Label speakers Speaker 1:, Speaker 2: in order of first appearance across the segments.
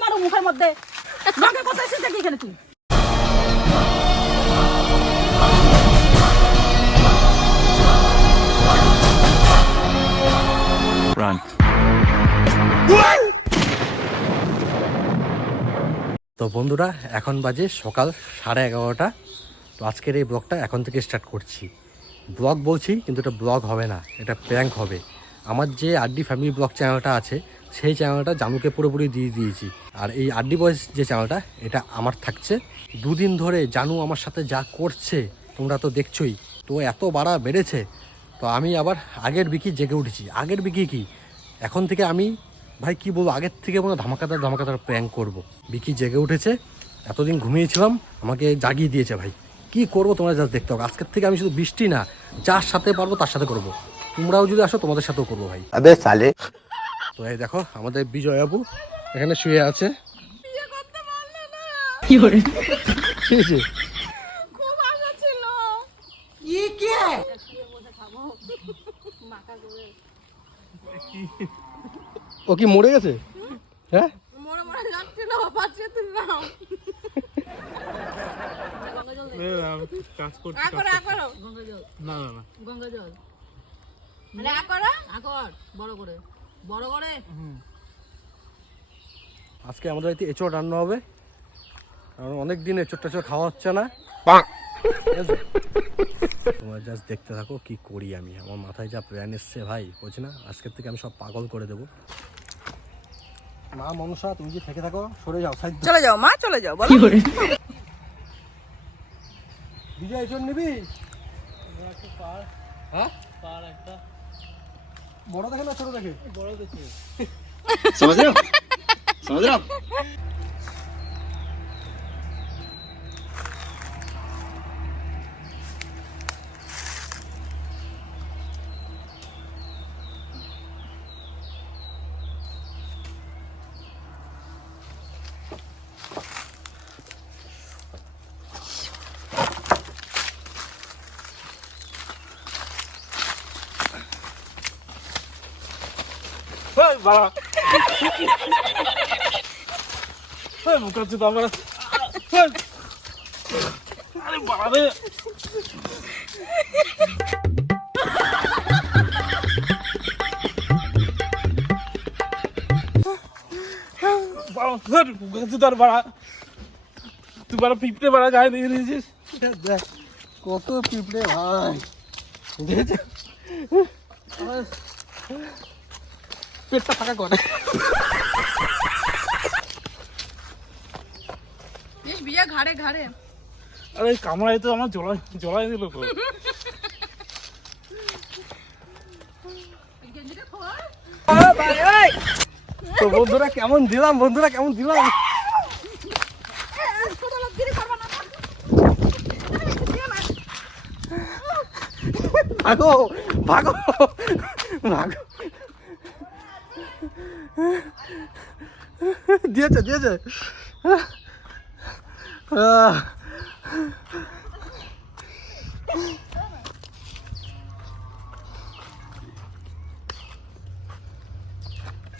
Speaker 1: মারো মুখের মধ্যে কোথায় এসেছে কি এখানে তুই
Speaker 2: Run.
Speaker 3: তো বন্ধুরা, এখন বাজে সকাল সাড়ে এগারোটা। তো আজকের এই ব্লগটা এখন থেকে স্টার্ট করছি। ব্লগ বলছি, কিন্তু এটা ব্লগ হবে না, এটা প্র্যাঙ্ক হবে। আমার যে আড্ডি ফ্যামিলি ব্লগ চ্যানেলটা আছে, সেই চ্যানেলটা জানুকে পুরোপুরি দিয়ে দিয়েছি। আর এই আড্ডি বয়েস যে চ্যানেলটা এটা আমার থাকছে। দুদিন ধরে জানু আমার সাথে যা করছে, তোমরা তো দেখছোই। তো এত বাড়া বেড়েছে। তো আমি আবার আগের বিকি জেগে উঠেছি। আগের বিকি কি? এখন থেকে আমি ভাই কি বলব আগের থেকে মনে ধামাকাদার ধামাকাদার প্র্যাঙ্ক করব। বিকি জেগে উঠেছে এতদিন ঘুমিয়েছিলাম আমাকে জাগিয়ে দিয়েছে ভাই। কি করব তোমরা জাস্ট দেখতে হবে আজকের থেকে আমি শুধু বৃষ্টি না যার সাথে পারব তার সাথে করব। তোমরাও যদি আসো তোমাদের সাথেও করব ভাই।
Speaker 4: আবে সালে।
Speaker 3: তো এই দেখো আমাদের বিজয় বাবু এখানে শুয়ে আছে।
Speaker 1: কি কি?
Speaker 3: ও কি মরে গেছে? হ্যাঁ? আজকে আমাদের বাড়িতে এঁচড় রান্না হবে। কারণ অনেক দিন এঁচড় টেচড় খাওয়া হচ্ছে না? তোমরা জাস্ট দেখতে থাকো কি করি আমি? আমার মাথায় যা প্ল্যান এসছে ভাই বলছি না? আজকের থেকে আমি সব পাগল করে দেবো। মা মনসা তুমি যে থেকে থাকো? সরে যাও সাইড
Speaker 1: চলে যাও মা চলে যাও বলো।
Speaker 3: বিজয় এসব নিবি? হ্যাঁ? বড় দেখে না ছোট দেখে?
Speaker 5: বড় দেখে
Speaker 4: সমুদ্র
Speaker 5: সমুদ্র বাবা এই মুখ আছে তো আমার! আরে বাবা রে। তুই বাড়া পিঁপড়ে বাড়া গায়ে দিয়ে দিয়েছিস।
Speaker 3: কত পিঁপড়ে ভাই পেটটা ফাঁকা করে।
Speaker 1: বিয়া ঘাড়ে ঘাড়ে।
Speaker 5: আরে কামড়ায় তো আমার জলাই জলাই দিল তো
Speaker 3: তো বন্ধুরা কেমন দিলাম বন্ধুরা কেমন দিলাম? ভাগো ভাগো ভাগো। দিয়েছে দিয়েছে।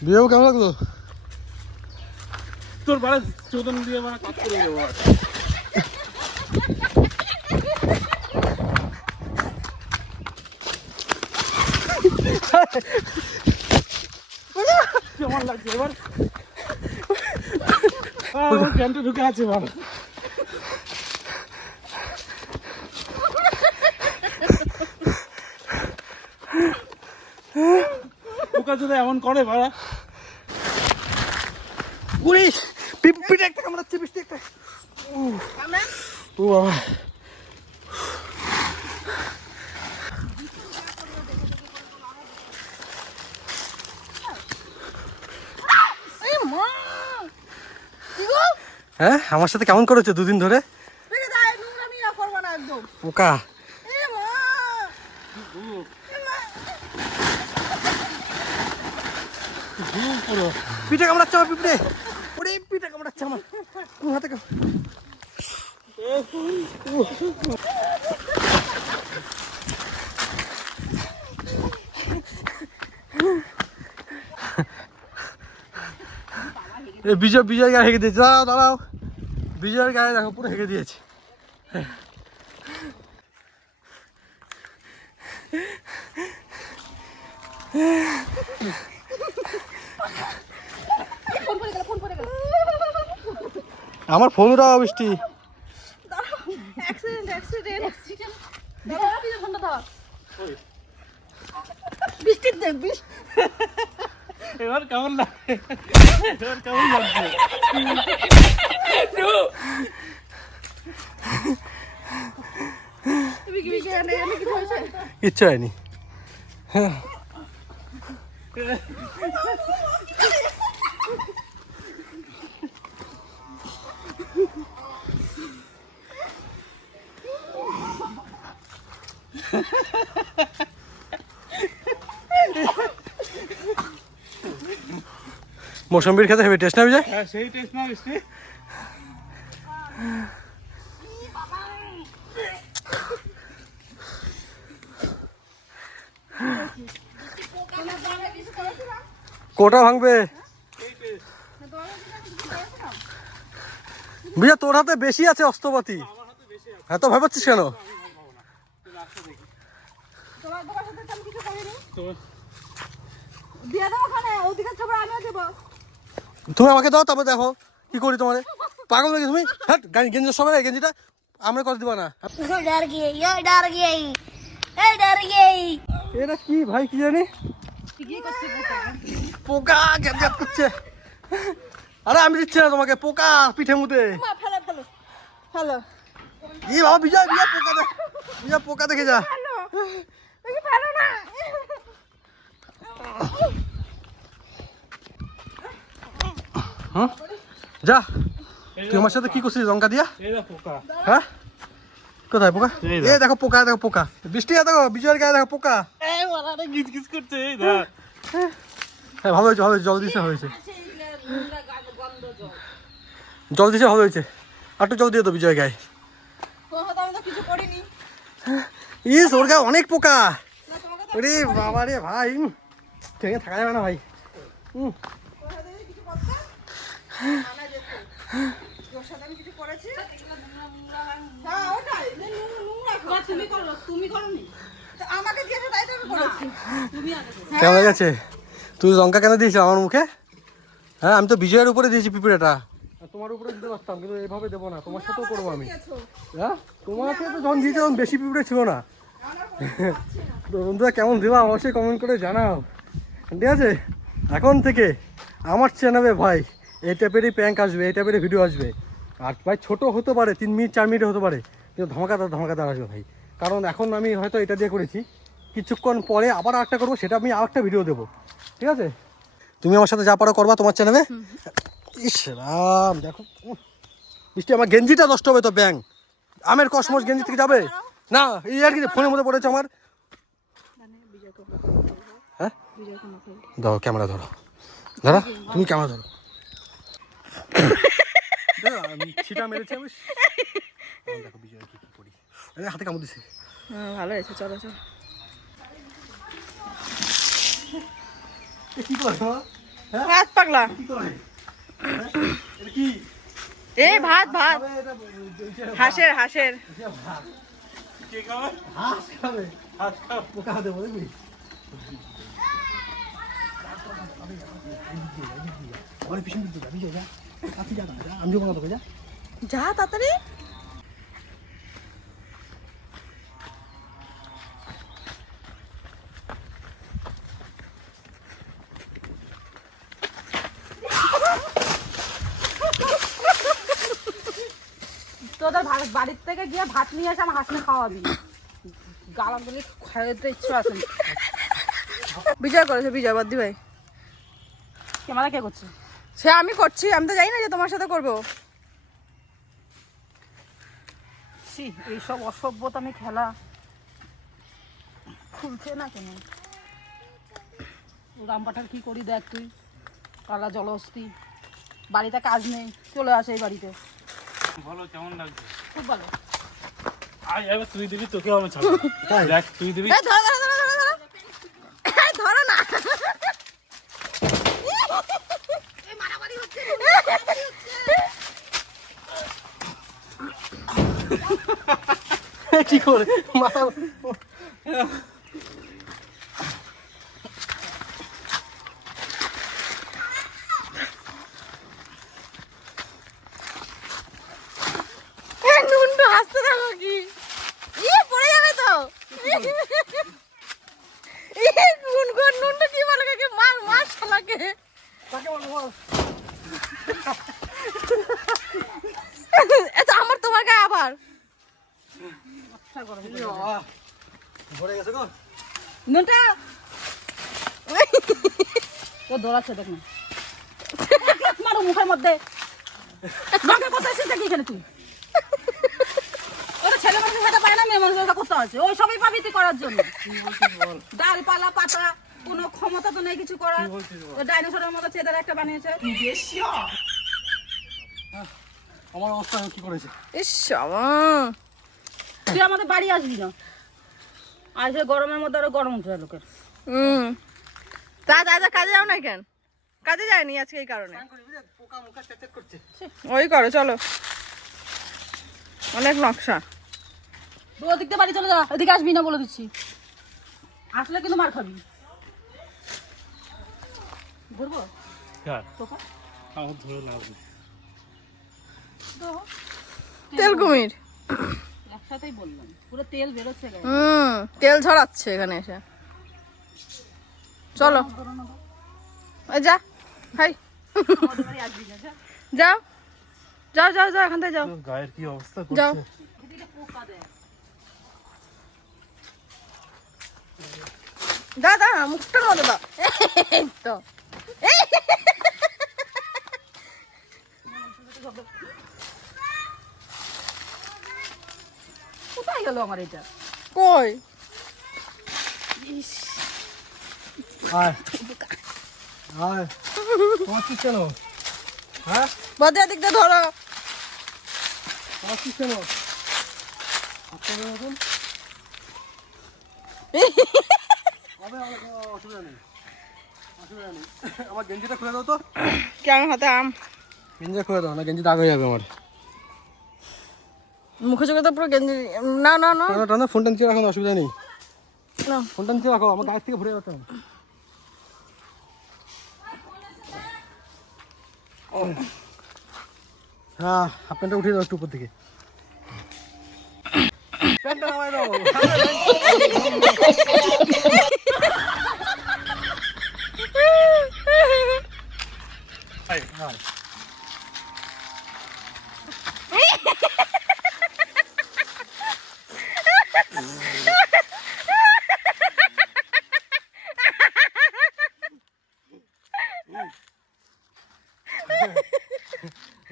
Speaker 3: বিয়েও কেমন লাগল?
Speaker 5: তোর বাড়া চোদন দিয়ে কাজ করে দেবো। এবার প্যান্টে ঢুকে আছে এবার পোকা যদি এমন করে ভাড়া
Speaker 3: উড়ি একটা কামড়াচ্ছে বৃষ্টি একটা
Speaker 1: এই মা কি গো
Speaker 3: হ্যাঁ? আমার সাথে কেমন করেছ দুদিন ধরে? পোকা পিঠে কামড়াচ্ছে আমার পিঁপড়ে? ওরে পিঠে কামড়াচ্ছে আমার। কোন হাতে বিজয় বিজয়ের গায়ে হেঁকে দিয়েছে। দাঁড়াও দাঁড়াও। বিজয়ের গায়ে দেখো পুরো হেঁকে দিয়েছে। আমার ফোন উঠাও বৃষ্টি।
Speaker 1: বৃষ্টির দেখ বৃষ্টি।
Speaker 5: এবার কেমন লাগে এবার কেমন লাগছে
Speaker 1: তুমি কি বৃষ্টি জানে আমি কি
Speaker 3: মৌসম্বির খেতে হেভি টেস্ট না বিজয়
Speaker 5: হ্যাঁ সেই টেস্ট না বৃষ্টি
Speaker 3: কোটা ভাঙবে। বিজয় তোর হাতে বেশি আছে অস্ত্রপাতি। হ্যাঁ তো ভাবছিস কেন?
Speaker 1: তোমার তোমার সাথে তো আমি কিছু করিনি।
Speaker 5: তো
Speaker 1: দিয়ে দাও ওখানে ওদিকে ছবি আমিও দেবো।
Speaker 3: তুমি আমাকে দাও তারপর দেখো কি করি তোমার। পাগল নাকি তুমি? হ্যাঁ গাড়ি গেঞ্জি সবাই গেঞ্জিটা আমরা কথা দিবা না। এরা কি ভাই কি জানি?
Speaker 1: পোকা
Speaker 3: গ্যাপ করছে। আরে আমি দিচ্ছি না তোমাকে পোকা পিঠে মুতে। ই বাবা বিজয় বিজয় পোকা দেখ বিজয় পোকা দেখে যা। হুম? যা। তুই আমার সাথে কি করছিস লঙ্কা দিয়া?
Speaker 5: এই
Speaker 3: হ্যাঁ? কোথায় পোকা? এ দেখো। পোকা দেখো পোকা। বৃষ্টি দেখো বিজয়ের গায়ে দেখো পোকা।
Speaker 5: করছে
Speaker 3: হ্যাঁ ভালো হয়েছে ভালো হয়েছে জল দিতে হয়েছে। জল দিছে ভালো হয়েছে। আর একটু জল দিয়ে তো বিজয় গায়ে ইস ওর গায়ে অনেক পোকা। ওরে বাবা রে ভাই ট্রেনে থাকা যাবে না ভাই। উম, কেমন গেছে? তুই লঙ্কা কেন দিয়েছিস আমার মুখে? হ্যাঁ আমি তো বিজয়ের উপরে দিয়েছি পিঁপড়েটা। তোমার উপরে দিতে পারতাম কিন্তু এইভাবে দেবো না। তোমার সাথেও করব আমি। হ্যাঁ? তোমাকে তো যখন দিয়েছি তখন বেশি পিঁপড়ে ছিল না। তো বন্ধুরা কেমন দিলাম? অবশ্যই কমেন্ট করে জানাও। ঠিক আছে? এখন থেকে আমার চেনাবে ভাই। এই টাইপেরই প্র্যাঙ্ক আসবে এই টাইপেরই ভিডিও আসবে। আর ভাই ছোট হতে পারে তিন মিনিট চার মিনিট হতে পারে কিন্তু ধমাকাদার ধমাকাদার আসবে ভাই। কারণ এখন আমি হয়তো এটা দিয়ে করেছি। কিছুক্ষণ পরে আবার আরেকটা করব সেটা আমি আরেকটা ভিডিও দেবো। ঠিক আছে? তুমি আমার সাথে যা পারো করবা তোমার চ্যানেলে ইস রাম দেখো। মিষ্টি আমার গেঞ্জিটা নষ্ট হবে তো ব্যাং আমের কসমস গেঞ্জি থেকে যাবে? না এই আর কি ফোনের মধ্যে পড়েছে আমার। হ্যাঁ? ধরো ক্যামেরা ধরো। ধরো তুমি ক্যামেরা ধরো। ছিটা মেরেছি আমি দেখো বিজয় কি কি করি হাতে কামড় দিছে
Speaker 1: হ্যাঁ ভালো হয়েছে চলো চলো
Speaker 3: কি করে
Speaker 1: ভাত পাগলা
Speaker 3: কি করে হ্যাঁ? কি
Speaker 1: এ ভাত ভাত হাঁসের হাঁসের
Speaker 3: আমার পিছন দিতে যাবি যা আমি যাব তোকে যা
Speaker 1: যা তাড়াতাড়ি। তোদের বাড়ির থেকে গিয়ে ভাত নিয়ে এসে আমার হাসনে খাওয়াবি। গালা বলে খাইতে ইচ্ছা আছে। বিজয় করেছে বিজয় বদ্দি ভাই। ক্যামেরা কে করছে? সে আমি করছি আমি তো জানি না যে তোমার সাথে করব। এইসব অসভ্যতামি খেলা খুলছে না কেন? রামপাঠার কি করি দেখ তুই? কালা জলহস্তি। বাড়িতে কাজ নেই চলে আসে এই বাড়িতে।
Speaker 5: বলো কেমন লাগছে?
Speaker 1: খুব ভালো।
Speaker 5: আয় এবার তুই দিবি তোকে আমি ছাড়বো। দেখ তুই দিবি
Speaker 1: এই ধরো ধরো ধরো ধরো ধরো এই ধরো না এই মারামারি হচ্ছে মারামারি হচ্ছে
Speaker 3: কি করে মাথা
Speaker 1: এই নুনটা হাসতে থাকো কি ইয়ে পড়ে যাবে তো ইয়ে গুন গুন নুনটা কি বলে কাকে মার মার শালাকে। এটা আমার তোমার গায়ে আবার।
Speaker 3: ভরে গেছে গো
Speaker 1: নুনটা? ও দৌড়াচ্ছে দেখ না। মারো মুখের মধ্যে। মাকে কোথায় কি এখানে তুই? ওরা ছেলে মানুষ খেতে পারে না মেয়ে মানুষ ওটা করতে আছে ওই সবই পাবি তুই করার জন্য। ডালপালা পাতা কোনো ক্ষমতা তো নেই কিছু করার। ডাইনোসরের মতো ছেদের একটা বানিয়েছে।
Speaker 3: আমার অবস্থা কি করেছে?
Speaker 1: ইস তুই আমাদের বাড়ি আসবি না। আসলে গরমের মধ্যে আরও গরম উঠবে লোকের।
Speaker 6: হুম। তা দাদা কাজে যাও না কেন? কাজে যায়নি আজকে এই কারণে।
Speaker 3: পোকা মুখা চেক করছে
Speaker 6: ওই করো চলো। অনেক নকশা।
Speaker 1: তো ওদিক দিয়ে বাড়ি চলে যা এদিকে আসবি না বলে দিচ্ছি। আসলে কিন্তু মার খাবি। ঘুরবো?
Speaker 5: আমার ধরে লাভ নেই।
Speaker 6: তেল কুমির।
Speaker 1: একসাথেই বললাম। পুরো তেল বেরোচ্ছে গায়ে।
Speaker 6: হুম তেল ঝরাচ্ছে এখানে এসে। চলো। এই যা হাই।
Speaker 1: যা।
Speaker 6: যাও। যাও যাও যাও এখান থেকে যাও।
Speaker 5: গায়ের কি অবস্থা
Speaker 6: যাও।
Speaker 5: করছে?
Speaker 1: এদিকে পোকা দেয়।
Speaker 6: দা দা মুখটার মতো দাও। এই তো।
Speaker 1: কোথায় গেল আমার এটা?
Speaker 6: কই?
Speaker 3: আয়। আয়। তোমার কি কেন? হ্যাঁ?
Speaker 6: বদে দিক ধরো।
Speaker 3: তোমার কি কেন? আপনাদের মতন হবে হবে কোনো অসুবিধা নেই। অসুবিধা নেই। আমার গেঞ্জিটা খুলে দাও তো।
Speaker 6: কেমন হাতে আম?
Speaker 3: গেঞ্জিটা খুলে দাও না গেঞ্জি দাগ হয়ে যাবে আমার।
Speaker 6: মুখে চোখে তো পুরো গেঞ্জি না না না।
Speaker 3: টানা টানা ফোনটা নিচে রাখো অসুবিধা নেই।
Speaker 6: না।
Speaker 3: ফোনটা নিচে রাখো আমার গায়ের থেকে ভরে যাবে হ্যাঁ হাফ প্যান্টটা উঠিয়ে দাও একটু উপর থেকে প্যান্টটা নামাই দাও।
Speaker 5: আয়,
Speaker 3: আয়।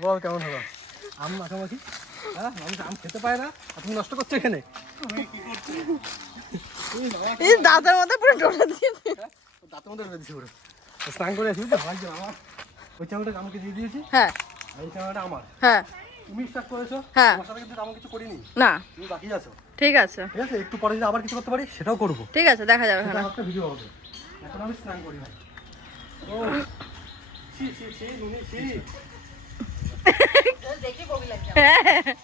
Speaker 3: বল কেমন হলো? আম মাখামাখি হ্যাঁ মানুষ আম খেতে পায় না। তুমি নষ্ট করছ এখানে?
Speaker 6: দাদার মধ্যে পুরো ডোলা দিয়ে
Speaker 3: হ্যাঁ দাঁতের মধ্যে ঢুকে দিচ্ছি পুরো। স্নান করে আসি তো ভাই আমার। ওই চামড়াটা আমাকে দিয়ে দিয়েছি।
Speaker 6: হ্যাঁ।
Speaker 3: এই চামড়াটা আমার।
Speaker 6: হ্যাঁ।
Speaker 3: তুমি স্টার্ট করেছ?
Speaker 6: হ্যাঁ।
Speaker 3: সাথে কিন্তু আমি কিছু করিনি।
Speaker 6: না।
Speaker 3: তুমি বাকি আছো।
Speaker 6: ঠিক আছে।
Speaker 3: ঠিক আছে একটু পরে যদি আবার কিছু করতে পারি সেটাও করব।
Speaker 6: ঠিক আছে দেখা যাবে হ্যাঁ
Speaker 3: একটা ভিডিও হবে। এখন আমি স্নান করি ভাই। ও নুনি
Speaker 1: देखिए लग
Speaker 6: जाए